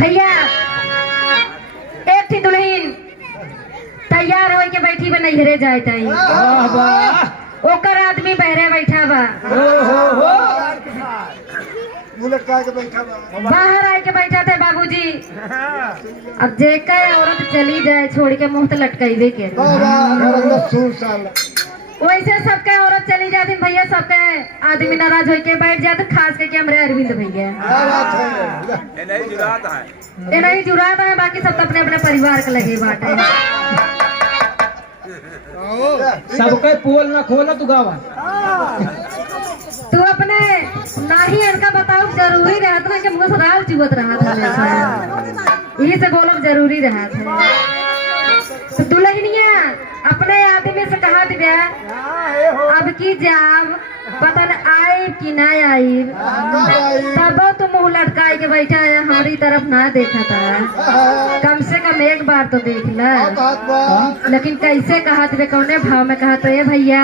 भैया एक थी दुल्हन तैयार हो के बैठी बा नैहरे जाए ताई ओकर आदमी बहरे बैठा बा बाहर आए के बैठा थे बाबूजी। अब जेकर औरत चली जाए छोड़ के मुंह तो लटकाइबे के वैसे सबके औरत चली जाती भैया सबके आदमी नाराज होके बैठ जाते खास करके हमरे अरविंद भैया ये नहीं जुरात है बाकी सब तो अपने अपने परिवार के लगे बाटे सबके पोल ना खोला तू गावा तू अपने नाही इनका बताओ जरूरी रहता ना कि मुझे राल चुबत रहा था यही से बोलब जरूरी रहा था। तो दुल्हनिया अपने आदमी से कहा दिव्या अब की जाब पता न आए कि ना आई तब तो मुंह लटकाए के बैठा है हमारी तरफ ना देखा था कम से कम एक बार तो देख ला। लेकिन कैसे कहा दिव्या कौने भाव में कहा तो ये भैया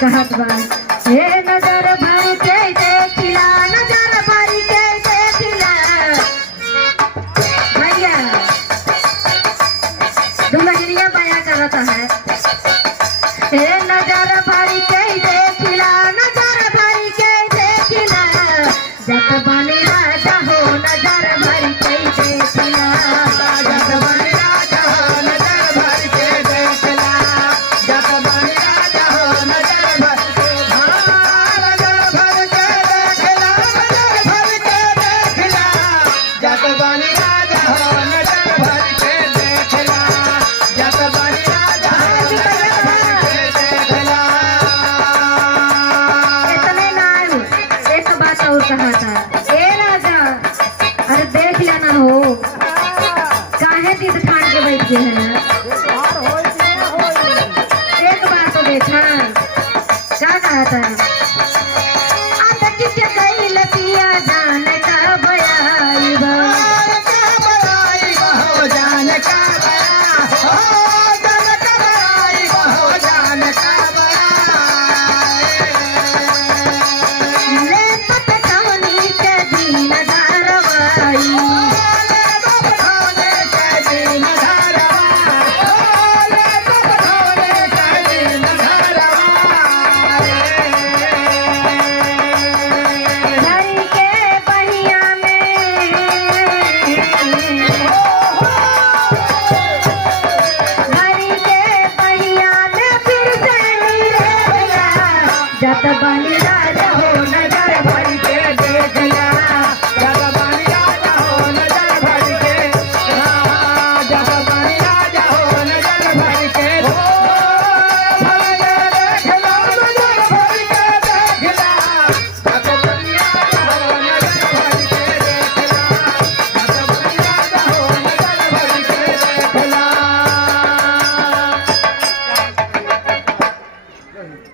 कहत बा हे नजर भर के देखिला नजर भर के देखिला भैया दुल्हनिया बया करता है हे नजर भर के देखिला नजर भर के देखिला जत बने राजा हो नजर भर के देखिला जत बने राजा हो नजर भर के देखिला जत बने राजा हो कहा था ए राजा अरे देख लेना हो काहे जिद ठान के बैठ गए हैं एक बार तो देखा क्या कहा था कई लतिया जान का बयाईबा जान का जत बन